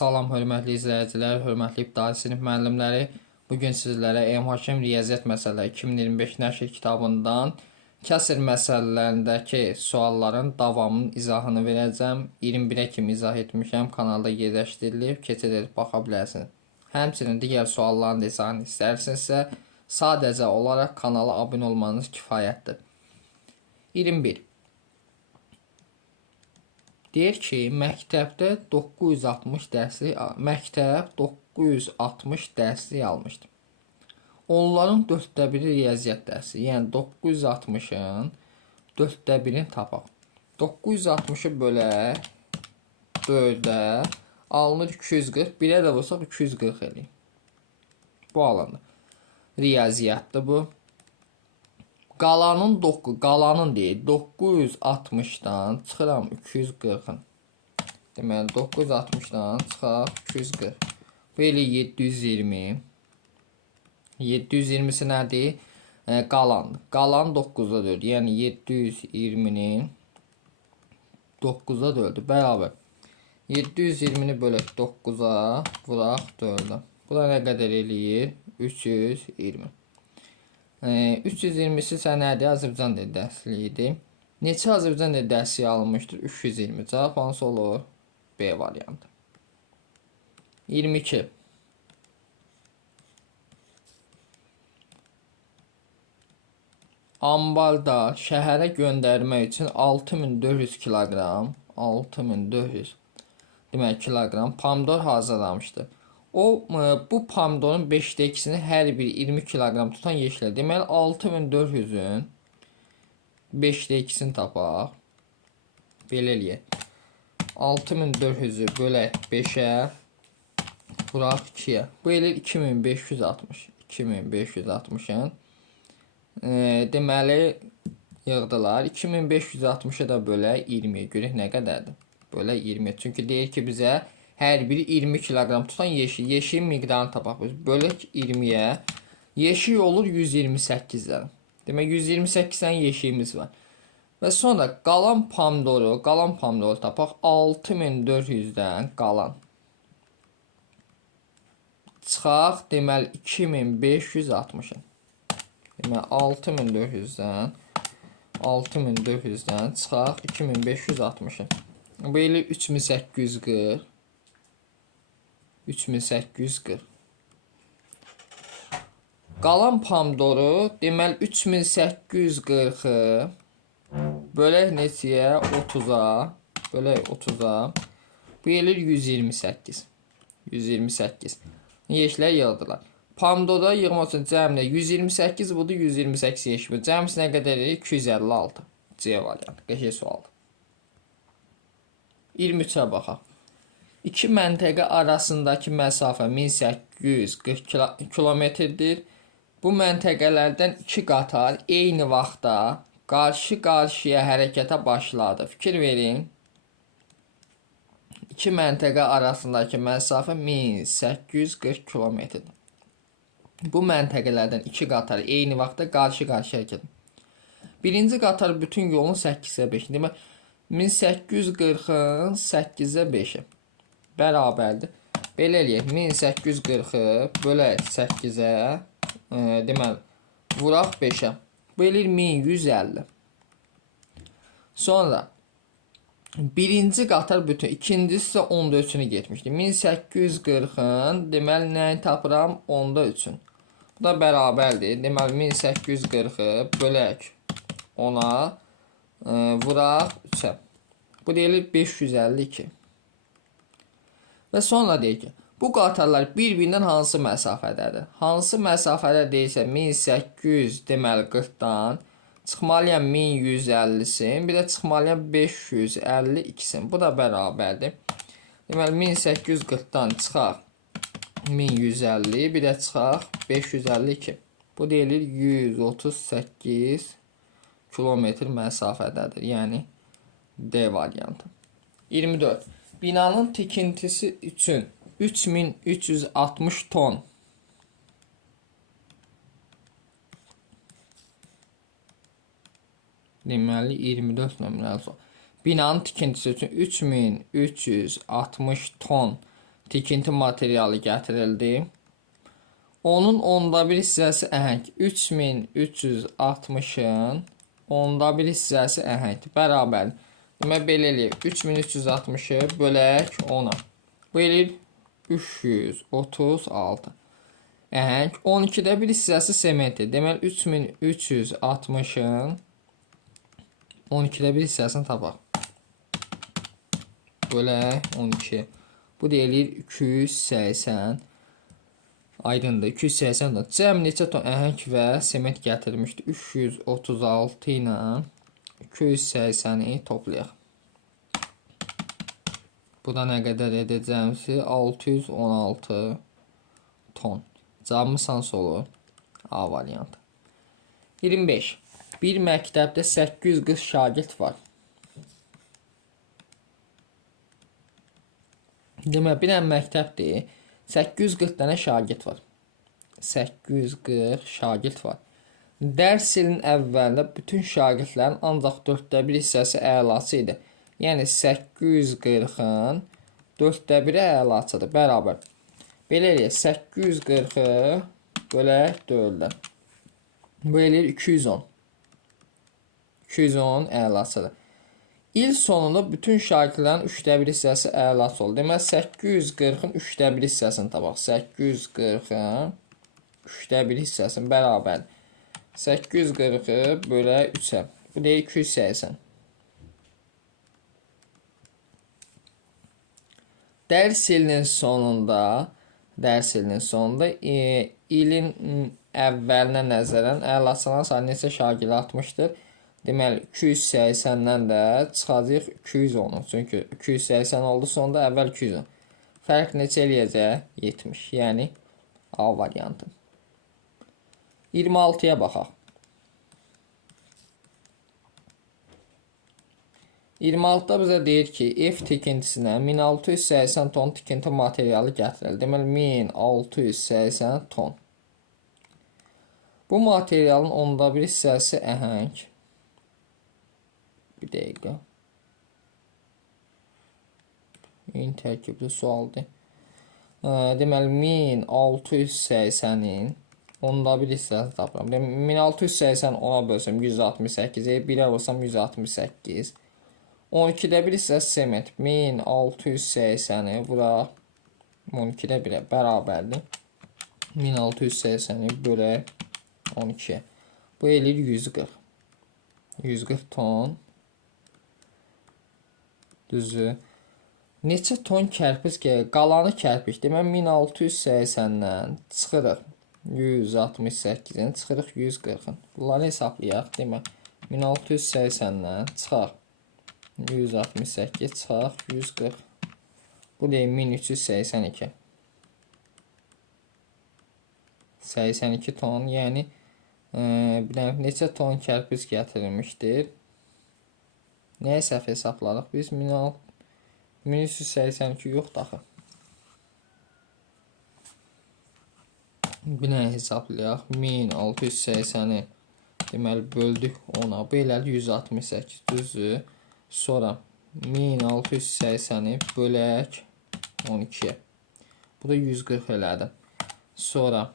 Salam hörmətli izləyicilər, hörmətli ibtidai sinif müəllimləri. Bugün sizlərə Hakim Riyaziyyat məsələləri 2025 nəşr kitabından kəsr məsələlərindəki sualların davamının izahını verəcəm. 21-ə kimi izah etmişəm, kanalda yerləşdirilib, keçid edib baxa bilərsiniz. Həmçinin digər sualların da izahını istərsinizsə, sadəcə olaraq kanala abunə olmanız kifayətdir. 21. Deyir ki, məktəb 960 dərslik almışdır. Onların 1/4 riyaziyyat dərsi, yəni 960-ın 1/4-ni tapaq. 960-ı bölək 4-ə alınır 240, 1-ə də vursak 240 eləyir. Bu alındı. Riyaziyyatdır bu. Qalanın deyil, 960-dan çıxıram 240-ın. Deməli, 960-dan çıxaq 240. Bu elə 720. 720-si nədir? Qalandır. Qalan 9-da 4. Yəni 720-nin 9-da 4-ü bərabər. 720-ni bölək 9-a, vuraq 4-ə. Bu da nə qədər eləyir? 320. 320-si nədir? Azərbaycan dili dərsliyi idi. Neçə Azərbaycan dili dərsliyi alınmışdır? 320. Cavab hansı olur? B variantı. 22. Ambalda şəhərə göndərmək üçün 6400 kiloqram, 6400 demək kiloqram pomidor hazırlamışdır. Bu pomidorun 5'də 2'sini hər biri 20 kiloqram tutan yeşilər. Deməli 6400-ün 5'də 2'sini tapaq. Belə eləyək. 6400-ü bölək 5'ə, vuraq 2'yə. Bu eləyir 2560. 2560-ın deməli yığdılar. 2560-ı da bölək 20'yə. Görək nə qədərdir? Bölək 20'yə. Çünki deyir ki, bizə hər biri 20 kiloqram tutan yeşil. Yeşilin miqdarını tapaq. Bölək 20'yə. Yeşil olur 128'dən. Demək 128'dən yeşilimiz var. Və sonra qalan pomidoru tapaq. 6400'dən qalan. Çıxaq. Deməli 2560'ın. Deməli 6400'dən çıxaq 2560'ın. Bu elə 3840. 3840. Qalan pomidoru deməli 3840-ı bölək neçəyə? 30-a. Bölək 30-a. Bu eləyir 128. 128. Yeşlər yığdılar. Pomidorda yığmaq üçün cəmlə 128 budur, 128 yeşil. Cəmsi nə qədər eləyir? 256. C variantı. Qəşəng sualdır. 23-ə baxaq. İki məntəqə arasındakı məsafə 1840 kilometrdir. Bu məntəqələrdən iki qatar eyni vaxtda qarşı-qarşıya hərəkətə başladı. Fikir verin. İki məntəqə arasındakı məsafə 1840 kilometrdir. Bu məntəqələrdən iki qatar eyni vaxtda qarşı-qarşıya hərəkət. Birinci qatar bütün yolun 8-ə 5. Demək 1840-ın 8-ə 5-i. Bərabərdir. Belə eləyək. 1840-ı bölək 8-ə, deməli, vuraq 5-ə. Bu eləyir 1150. Sonra birinci qatar bütün, ikincisi isə 14-ünü getmişdir. 1840-ın deməli nəyi tapıram? 13-ün. Bu da bərabərdir. Deməli 1840-ı bölək 10-a, vuraq 3-ə. Bu deyilir 552. Və sonra deyir ki, bu qatarlar bir-birindən hansı məsafədədir? Hansı məsafədə deyilsə 1800 deməli 40-dan çıxmalıyam 1150-sin, bir də çıxmalıyam 552-sin. Bu da bərabərdir. Deməli 1840-dan çıxaq 1150, bir də çıxaq 552. Bu deyilir 138 kilometr məsafədədir. Yəni D variantı. 24. Binanın tikintisi üçün 3360 ton deməli 24 nömrəli sual. Binanın tikintisi üçün 3360 ton tikinti materialı gətirildi. Onun onda bir hissəsi əhəng 3360-ın onda bir hissəsi əhəngdir. Bərabər. Demək belə eləyir. 3360-ı bölək 10-a. Bu eləyir 336. Əhəng 12-də bir hissəsi sementdir. Deməli 3360-ın 12-də bir hissəsini tapaq. Bölək 12. Bu deyilir 280. Aydındır. 280 da. Cəm neçə ton əhəng və sement gətirmişdi? 336 ilə 280-i toplayaq. Bu da nə qədər edəcəmsi? 616 ton. Cavabımız hansı olur? A variantı. 25. Bir məktəbdə 840 şagird var. Demək, bir dənə məktəbdir. 840 dənə şagird var. 840 şagird var. Dərs ilin əvvəlində bütün şagirdlərin ancaq 1/4 hissəsi əlaçı idi. Yəni 840-ın 1/4 əlaçıdır. Bərabər. Belə eləyək. 840-ı bölək 4-də. Bu eləyir 210. 210 əlaçıdır. İl sonunda bütün şagirdlərin 1/3 hissəsi əlaçı oldu. Demək 840-ın 1/3 hissəsini tapaq. 840-ın 1/3 hissəsini bərabər. 840-ı bölək 3-ə. Bu deyil 280. Dərs ilinin sonunda ilin əvvəlinə nəzərən əlaçıların sayı neçə şagird artmışdır? Deməli 280-dən də çıxacaq 210. Çünki 280 oldu, sonda əvvəl 210. Fərq neçə eləyəcək? 70. Yəni A variantı. 26-ya baxaq. 26-da bizə deyir ki, ev tikintisinə 1680 ton tikinti materialı gətirildi. Deməli 1680 ton. Bu materialın onda bir hissəsi əhəng. Bir dəqiqə. Eyni tərkibli sualdır. Deməli 1680-in onda bir hissəsini tapıram. 1680 10-a bölsəm 168-i, 1-ə vursam 168. 12-də bir hissəsi sement. 1680-i bura 12-də 1-ə bərabərdir. 1680-i bölək 12-yə. Bu eləyir 140. 140 ton. Düzü. Neçə ton kərpic qalanı kərpic. Demək 1680-dən çıxırıq 168-in, çıxırıq 140-ın. Bunları hesablayaq. Demək 1680-dən çıxaq 168, çıxaq 140. Bu deyil 1382. 82 ton, yəni neçə ton kərpic gətirilmişdir? Nəyə səhv hesabladıq? Biz 1382 yoxdur axı. Bir nə hesablayaq? 1680-i deməli böldük 10-a. Bu elədir 168 düzdür. Sonra 1680-i bölək 12-yə. Bu da 140 elədi. Sonra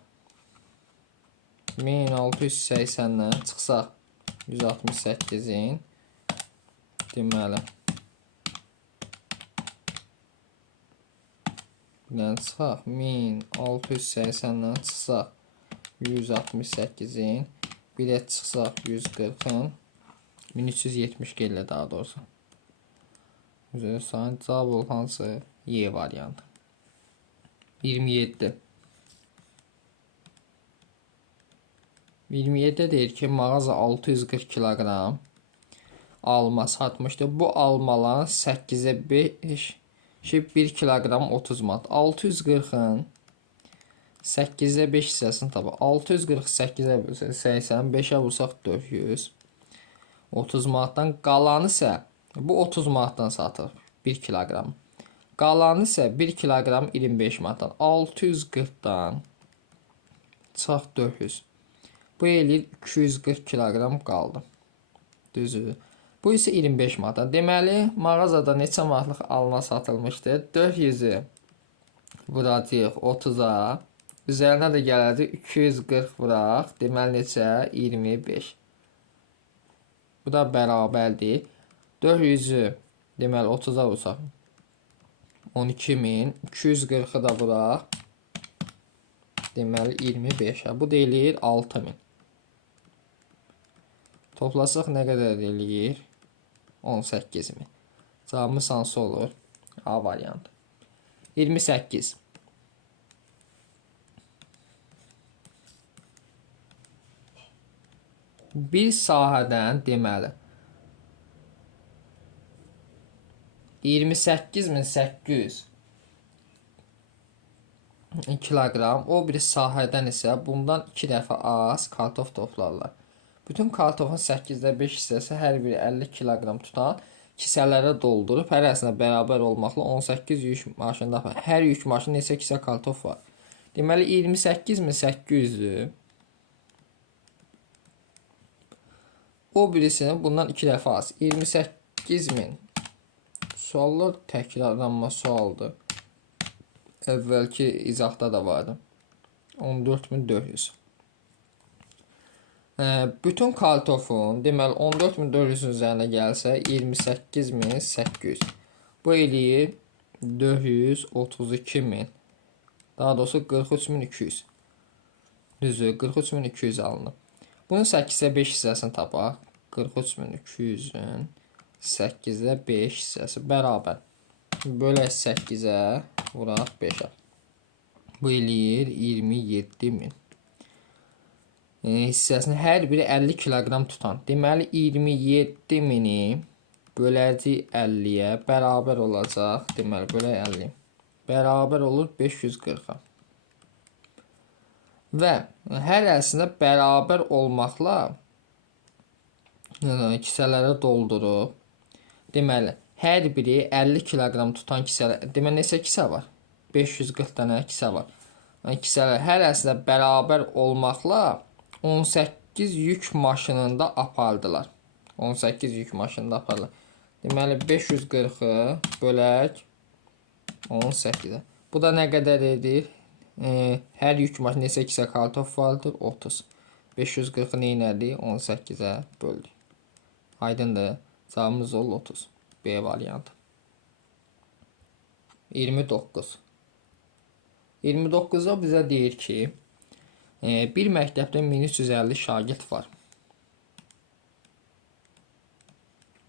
1680-dən çıxsaq 168-in deməli buradan çıxaq 1680-dən çıxsaq 168-in bir də çıxsaq 140-ın 1370 gəllə daha doğrusu. Sayın cavab ol hansı? Y variantı. 27. 27-də deyir ki, mağaza 640 kiloqram alma satmışdır. Bu almaların 8-ə 5 1 kiloqram 30 manat. 640-ın 8-ə 5 hissəsini tapaq. 648-ə 80, 5-ə vursaq 400. 30 manatdan qalanı isə bu 30 manatdan satılır 1 kiloqram. Qalanı isə 1 kiloqram 25 manatdan. 640-dan çıxaq 400. Bu eləyir 240 kiloqram qaldı. Düzdür. Bu isə 25 manatdan. Deməli, mağazada neçə manatlıq alma satılmışdır? 400-ü vuracağıq 30-a. Üzərinə də gələcək 240 vuraq. Deməli neçə? 25. Bu da bərabərdir. 400-ü deməli 30-a vursaq 12.000. 240-ı da vuraq. Deməli 25. Bu da eləyir 6.000. Toplasaq nə qədər eləyir? 18.000. Cavabımız hansı olur? A variantı. 28. Bir sahədən deməli 28.800 kiloqram, o bir sahədən isə bundan 2 dəfə az kartof toplarlar. Bütün kartofun 8də 5 hissəsi hər biri 50 kiloqram tutan kisələrə doldurub hər əslində bərabər olmaqla 18 yük maşında aparır. Hər yük maşında neçə kisə kartof var? Deməli 28.800-dür. O birisinin bundan 2 dəfə az. 28.000. Suallar təkrarlanma sualdır. Əvvəlki izahda da vardı. 14.400. Bütün kartofun deməli 14.400-ün üzərinə gəlsə 28.800. Bu eləyir 432.000. Daha doğrusu 43.200. Düzdür, 43.200 alınır. Bunun 8-də 5 hissəsini tapaq. 43.200-ün 8-də 5 hissəsi bərabər. Bölək 8-ə, vuraq 5-ə. Bu eləyir 27.000. Hissəsini hər biri 50 kiloqram tutan. Deməli 27.000-i böləcək 50-yə bərabər olacaq. Deməli bölək 50. Bərabər olur 540-a. Və hər əslində bərabər olmaqla kisələrə doldurub. Deməli hər biri 50 kiloqram tutan kisələr. Deməli neçə kisə var? 540 dənə kisə var. Kisələr hər əslində bərabər olmaqla 18 yük maşınında apardılar. 18 yük maşınında apardılar. Deməli 540-ı bölək 18-ə. Bu da nə qədər edir? Hər yük maşını neçə kisə kartof vardır? 30. 540-ı neynədik? 18-ə böldük. Aydındır. Cavabımız olur 30. B variantı. 29. 29-da bizə deyir ki, bir məktəbdə 1350 şagird var.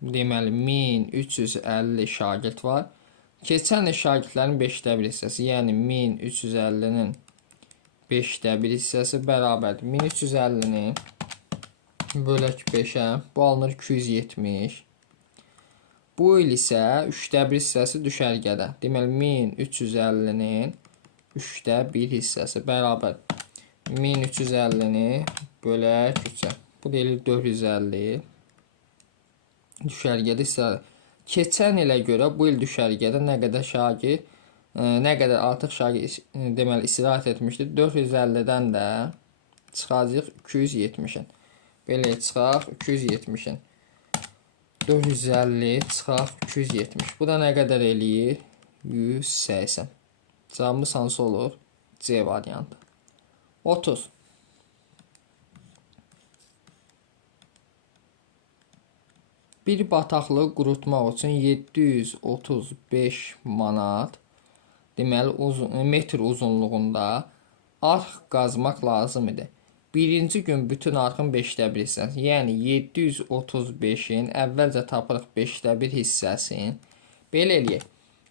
Deməli 1350 şagird var. Keçən il şagirdlərin 5də 1 hissəsi, yəni 1350-nin 5də 1 hissəsi bərabərdir. 1350-ni bölək 5-ə, bu alınır 270. Bu il isə 3də 1 hissəsi düşərgədə. Deməli 1350-nin 3də 1 hissəsi bərabər 1350-ni bölək 3-ə. Bu deyilir 450. Düşərgədə hissədir. Keçən ilə görə bu il düşərgədə nə qədər şagird, nə qədər artıq şagird deməli istirahət etmişdir. 450-dən də çıxacaq 270-in. Belə çıxaq 270-in. 450 çıxaq 270. Bu da nə qədər eləyir? 180. Cavabımız hansı olur? C variantı. 30. Bir bataqlığı qurutmaq üçün 735 manat, deməli metr uzunluğunda arx qazmaq lazım idi. Birinci gün bütün arxın 5də 1 hissəsi, yəni 735-in əvvəlcə tapırıq 5də 1 hissəsini. Belə eləyək.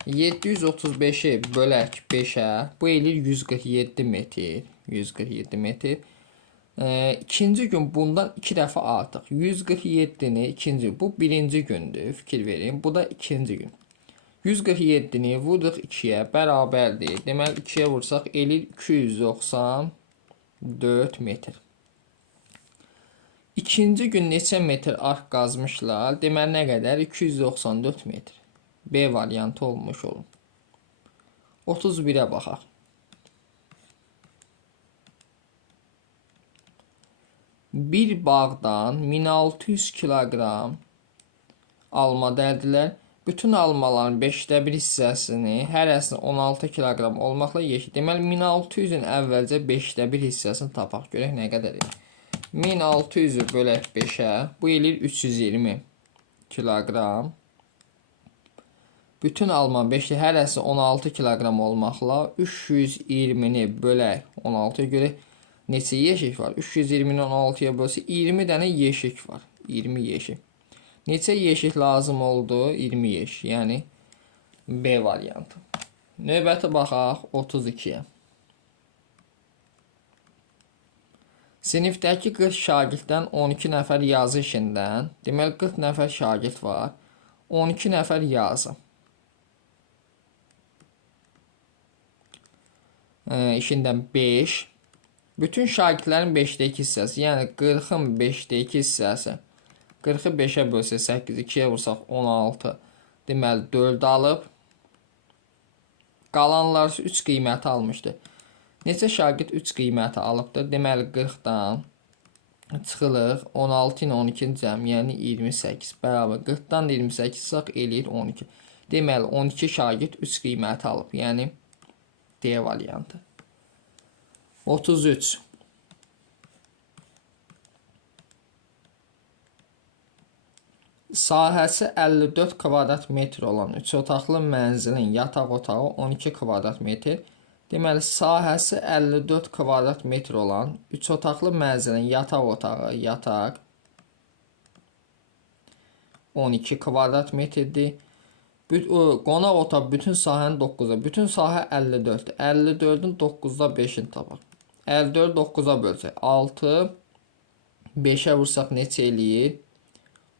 735-i bölək 5-ə, bu eləyir 147 metr. 147 metr. İkinci gün bundan 2 dəfə artıq. 147-ni ikinci, bu birinci gündür, fikir verin. Bu da ikinci gün. 147-ni vuruq 2-yə bərabərdir. Deməli 2-yə vursaq eləyir 294 metr. İkinci gün neçə metr arx qazmışlar? Deməli nə qədər? 294 metr. B variantı olmuş olur. 31-ə baxaq. Bir bağdan 1600 kiloqram alma dərdilər. Bütün almaların 5də 1 hissəsini hərəsinin 16 kiloqram olmaqla yeşil. Deməli 1600-ün əvvəlcə 5də 1 hissəsini tapaq. Görək nə qədər edir. 1600-ü bölək 5-ə. Bu eləyir 320 kiloqram. Bütün alma 5-də hərəsi 16 kiloqram olmaqla 320-ni bölək 16-ya görə neçə yeşik var? 320-ni 16-ya bölsə 20 dənə yeşik var. 20 yeşik. Neçə yeşik lazım oldu? 20 yeşik. Yəni B variantı. Növbəti baxaq 32-yə. Sinifdəki 40 şagirddən 12 nəfər yazı işindən, deməli 40 nəfər şagird var. 12 nəfər yazı. İşindən 5. Bütün şagirdlərin 5də 2 hissəsi, yəni 40-ın 5də 2 hissəsi. 40-ı 5-ə bölsə 8, 2-yə vursaq 16. Deməli 4 alıb. Qalanlar 3 qiyməti almışdı. Neçə şagird 3 qiyməti alıbdır? Deməli 40-dan çıxılıq 16 ilə 12-nin cəmi, yəni 28. Bərabər 40-dan 28 saq eləyir 12. Deməli 12 şagird 3 qiyməti alıb. Yəni D variantı. 33. Sahəsi 54 kvadrat metr olan 3 otaqlı mənzilin yataq otağı 12 kvadrat metr. Deməli, sahəsi 54 kvadrat metr olan 3 otaqlı mənzilin yataq otağı, yataq 12 kvadrat metrdir. Qonaq otaq bütün sahənin 9-a. Bütün sahə 54. 54-ün 9-da 5-ini tapaq. 54 9-a bölsək 6. 5-ə vursaq neçə eləyir?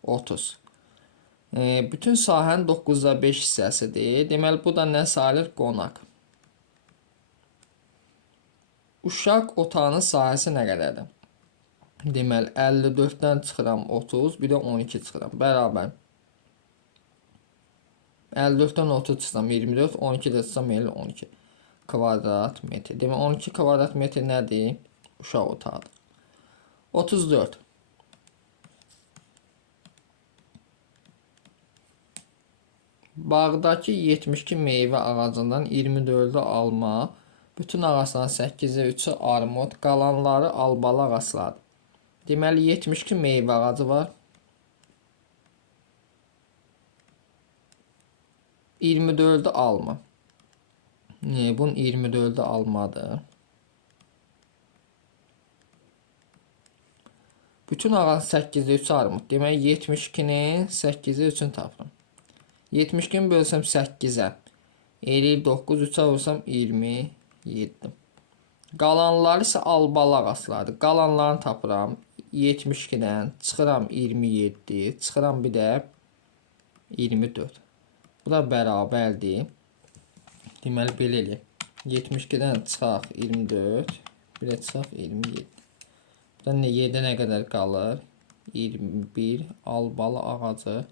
30. Bütün sahənin 9-da 5 hissəsidir. Deməli, bu da nə sayılır? Qonaq. Uşaq otağının sahəsi nə qədərdir? Deməli, 54-dən çıxıram 30, bir də 12 çıxıram. Bərabər. 54-dən 30 çıxsam 24, 12-də çıxsam 12 kvadrat metr. Deməli, 12 kvadrat metr nədir? Uşaq otağıdır. 34. Bağdakı 72 meyvə ağacından 24-ü alma, bütün ağacdan 8-i 3-ü armud, qalanları albalı ağaclardır. Deməli, 72 meyvə ağacı var. 24-ü alma. Bunun 24-ü almadır. Bütün ağac 8-i 3 armud. Deməli, 72-nin 8-i 3-ünü tapıram. 72-ni bölsəm 8-ə. 59, 3-ə vursam 27. Qalanları isə albalı ağaclardır. Qalanlarını tapıram. 72-dən çıxıram 27, çıxıram bir də 24. Bu da bərabərdir. Deməli, belə eləyək. 72-dən çıxaq 24, bir də çıxaq 27. Buradan 7 nə qədər qalır? 21 albalı ağacı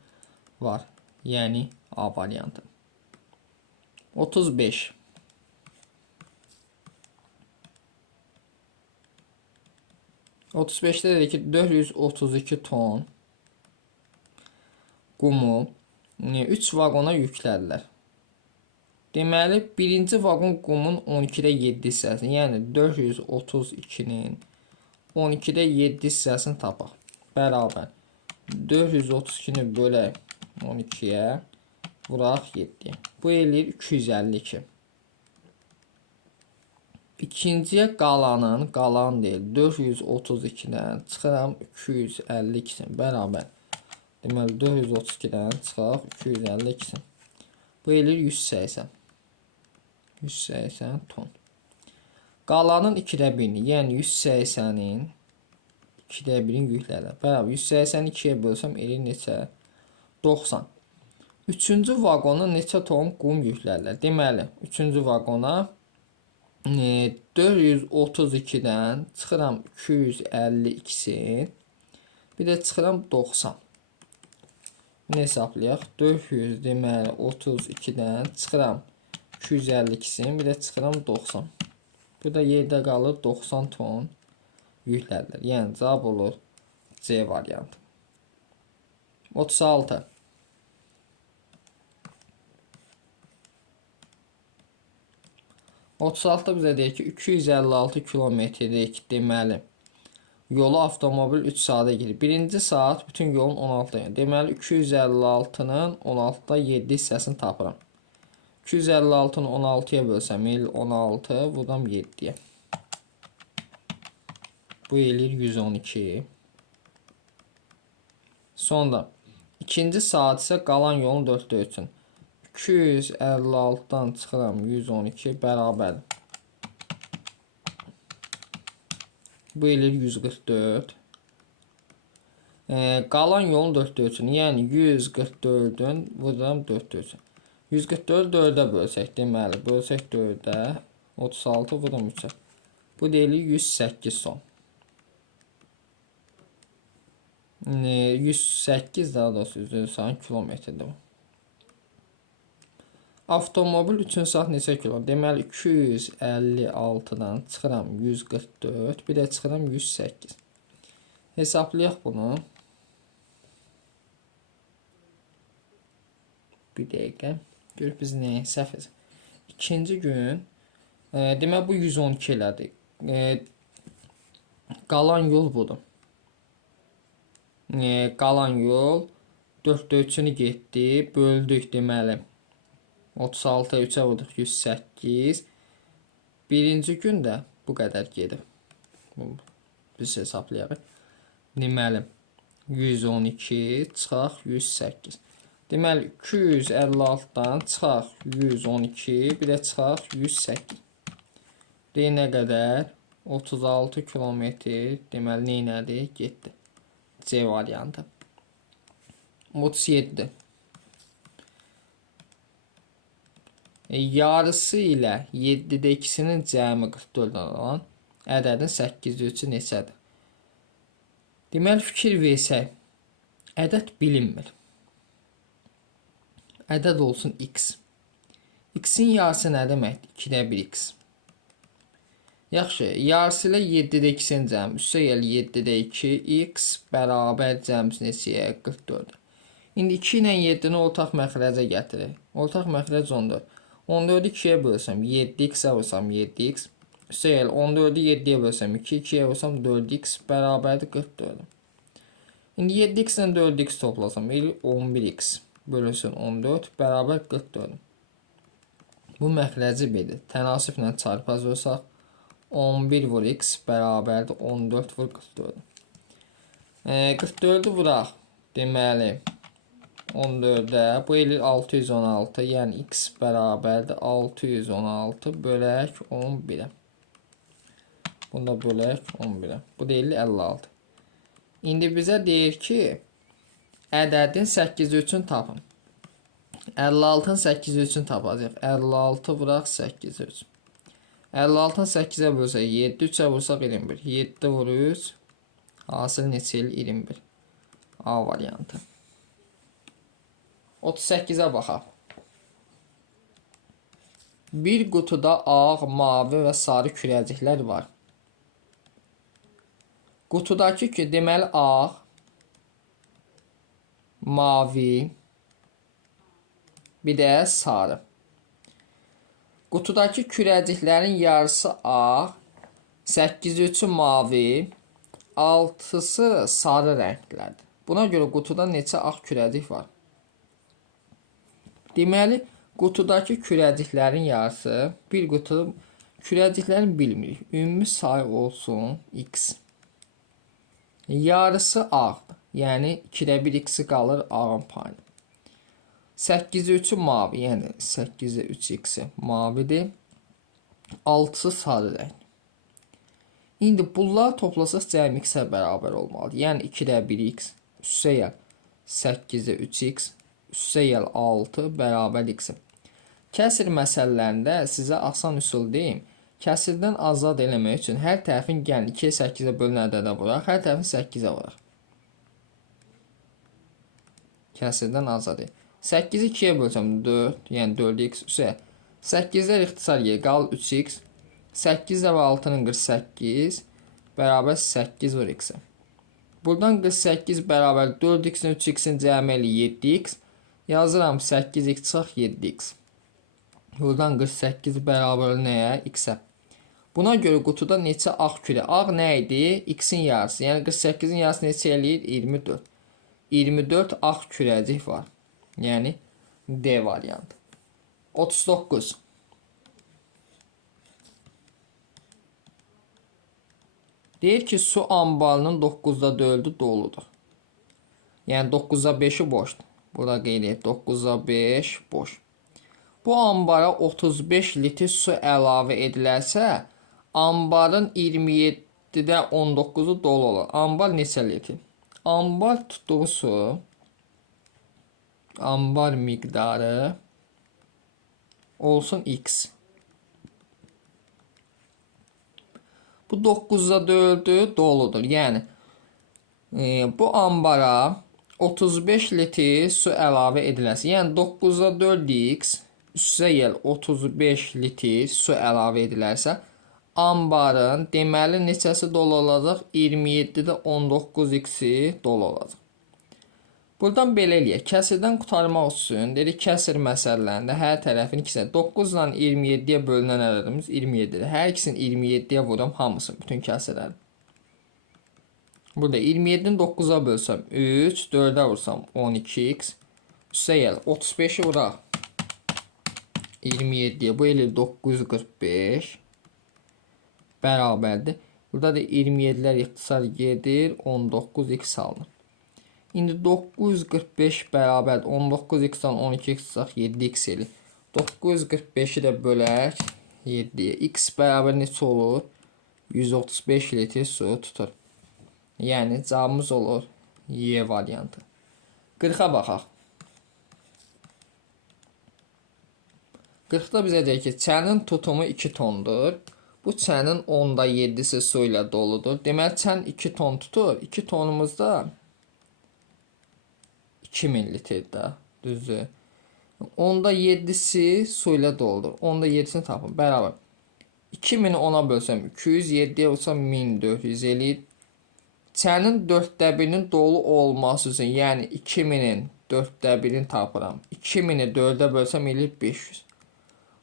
var. Yəni A variantı. 35. 35-də dedik ki, 432 ton qumu 3 vaqona yüklədilər. Deməli, birinci vaqon qumun 12-də 7 hissəsini, yəni 432-nin 12-də 7 hissəsini tapaq. Bərabər. 432-ni bölək 12-yə, vuraq 7. Bu eləyir 252. İkinciyə qalan deyil, 432-dən çıxıram 252-sin, bərabər. Deməli, 432-dən çıxaq 252-sin. Bu eləyir 180. 180 ton. Qalanın 2də 1-ni, yəni 180-in 2də 1-in yüklərlə. Bərabər, 180-i 2-yə bölsəm eləyir neçə? 90. Üçüncü vaqona neçə ton qum yüklərlər? Deməli, üçüncü vaqona 432-dən çıxıram 252-sin, bir də çıxıram 90. Bunu hesablayaq. 400 deməli 32-dən çıxıram 252-sin, bir də çıxıram 90. Burada yerdə qalır 90 ton yüklərlər. Yəni cavab olur C variantı. 36. 36 bizə deyir ki, 256 kilometrlik deməli yolu avtomobil 3 saata gedir. Birinci saat bütün yolun 16 yəni. Deməli 256-nın 16-da 7 hissəsini tapıram. 256-nı 16-ya bölsəm, 16, vurdum 7-yə. Bu eləyir 112. Sonra ikinci saat isə qalan yolun 4-də üçün. 256-dan çıxıram 112 bərabər. Bu eləyir 144. Qalan yolun 4-də üçün. Yəni 144-ün vururam 4-də üçün. 144-ü 4-ə bölsək, deməli bölsək 4-ə 36 vururam 3-ə. Bu deyilir 108 son. 108 daha doğrusu üzrə kilometrdir bu. Avtomobil 3 saat neçə kilo? Deməli 256-dan çıxıram 144, bir də çıxıram 108. Hesablayaq bunu. Bir dəqiqə. Görüb biz nəyə səhv. İkinci gün deməli bu 112 elədi. Qalan yol budur. Qalan yol 4-də 3-ünü getdi, böldük deməli. 36-ya 3-ə vurduq 108. Birinci gündə bu qədər gedib. Biz hesablayaq. Deməli 112 çıxaq 108. Deməli 256-dan çıxaq 112, bir də çıxaq 108. Deyək nə qədər? 36 kilometr. Deməli neynədir? Getdi. C variantı. 37. Yarısı ilə 7-də 2-sinin cəmi 44 olan ədədin 8-də 3-ü neçədir? Deməli fikir versək, ədəd bilinmir. Ədəd olsun x. X-in yarısı nə deməkdir? 2-də 1x. Yaxşı, yarısı ilə 7-də 2-sinin cəmi. Üstə gəl 7-də 2x bərabər cəmsi neçəyə? 44. İndi 2 ilə 7-ni ortaq məxrəcə gətirir. Ortaq məxrəc 14. 14-ü 2-yə bölsəm, 7x-ə vursam 7x. Üstə gəl 14-ü 7-yə bölsəm, 2-2-yə vursam 4x bərabərdir 44. İndi 7x ilə 4x toplasam, 11x bölünsün 14 bərabər 44. Bu məxrəci bedir. Tənasiflə çarpacaqsaq, 11 vur x bərabərdir 14 vur 44. 44-ü vuraq. Deməli 14-də bu eləyir 616, yəni x bərabərdir 616 bölək 11-ə. Bunu da bölək 11-ə. Bu deyilir 56. İndi bizə deyir ki, ədədin 8-də 3-ünü tapın. 56-ın 8-də 3-ünü tapacaq. 56 vuraq 8-də 3. 56-ın 8-ə bölsək 7, 3-ə vursaq 21. 7 vur 3. Hasıl neçə il? 21. A variantı. 38-ə baxaq. Bir qutuda ağ, mavi və sarı kürəciklər var. Qutudakı ki, deməli ağ, mavi, bir də sarı. Qutudakı kürəciklərin yarısı ağ, 8-də 3-ü mavi, 6-sı sarı rənglərdir. Buna görə qutuda neçə ağ kürəcik var? Deməli, qutudakı kürəciklərin yarısı, bir qutu kürəciklərini bilmirik. Ümumi sayı olsun x. Yarısı ağdır. Yəni 2-də 1 x-i qalır ağın payına. 8-də 3-ü mavi, yəni 8-də 3 x-i mavidir. 6-sı sarı rəng. İndi bunlar toplasaq cəmi x-ə bərabər olmalıdır. Yəni 2-də 1 x, üstə gəl 8-də 3 x, üstə gəl 6 bərabər x-i. Kəsir məsələlərində sizə asan üsul deyim. Kəsirdən azad eləmək üçün hər tərəfin gəlin 2-yə 8-ə bölünən ədədə vuraq, hər tərəfin 8-ə vuraq. Kəsirdən azad edin. 8-i 2-yə bölsəm 4, yəni 4x üstə. 8-lər ixtisar yer, qal 3x. 8 və 6-nın 48 bərabər 8 vur x-i. Buradan 48 bərabər 4x-in 3x-in cəmi ilə 7x. Yazıram 8x çıxaq 7x. Buradan 48 bərabər nəyə? X-ə. Buna görə qutuda neçə ağ kürə? Ağ nə idi? X-in yarısı. Yəni 48-in yarısı neçə eləyir? 24. 24 ağ kürəcik var. Yəni D variantı. 39. Deyir ki, su ambarının 9'da 4'ü doludur. Yəni 9'da 5'i boşdur. Burada qeyd et. 9'da 5 boş. Bu ambara 35 litr su əlavə edilərsə, ambarın 27'də 19'u dolu olur. Ambar neçə litr? Ambar tutduğu su, ambar miqdarı olsun X. Bu 9'da 4'ü doludur. Yəni bu ambara 35 litr su əlavə edilərsə, yəni 9'da 4x üstə gəl 35 litr su əlavə edilərsə, ambarın deməli neçəsi dolu olacaq? 27'də 19x-i dolu olacaq. Buradan belə eləyək. Kəsirdən qurtarmaq üçün dedik kəsir məsələlərində hər tərəfin ikisini 9 ilə 27'yə bölünən ədədimiz 27'dir. Hər ikisini 27'yə vuram hamısını, bütün kəsirləri. Burada 27'ni 9'a bölsəm 3, 4'ə vursam 12x. Üstə gəl 35'i vuraq 27'yə. Bu eləyir 945 bərabərdir. Burada da 27'lər ixtisar gedir, 19x alınır. İndi 945 bərabər 19x-dan 12x çıxaq 7x eləyir. 945'i də bölək 7'yə. X bərabər neçə olur? 135 litr su tutur. Yəni cavabımız olur Y variantı. 40'a baxaq. 40'da bizə deyir ki, çənin tutumu 2 tondur. Bu çənin 10'da 7'si su ilə doludur. Deməli, çən 2 ton tutur. 2 tonumuzda 2000 litrdə, düzdür. 10'da 7'si su ilə doludur. 10'da 7'sini tapın. Bərabər. 2000'i 10'a bölsəm 200, 7'yə vursam 1400 eləyir. Çənin 4'də 1'inin dolu olması üçün, yəni 2000'in 4'də 1'ini tapıram. 2000'i 4'ə bölsəm eləyir 500.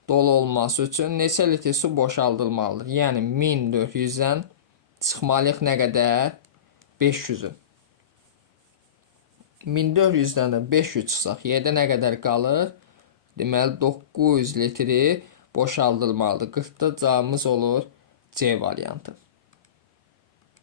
Dolu olması üçün neçə litr su boşaldılmalıdır? Yəni 1400'dən çıxmalıyıq nə qədər? 500'ü. 1400'dən də 500 çıxsaq, yerdə nə qədər qalır? Deməli 900 litri boşaldılmalıdır. 40'da cavabımız olur C variantı.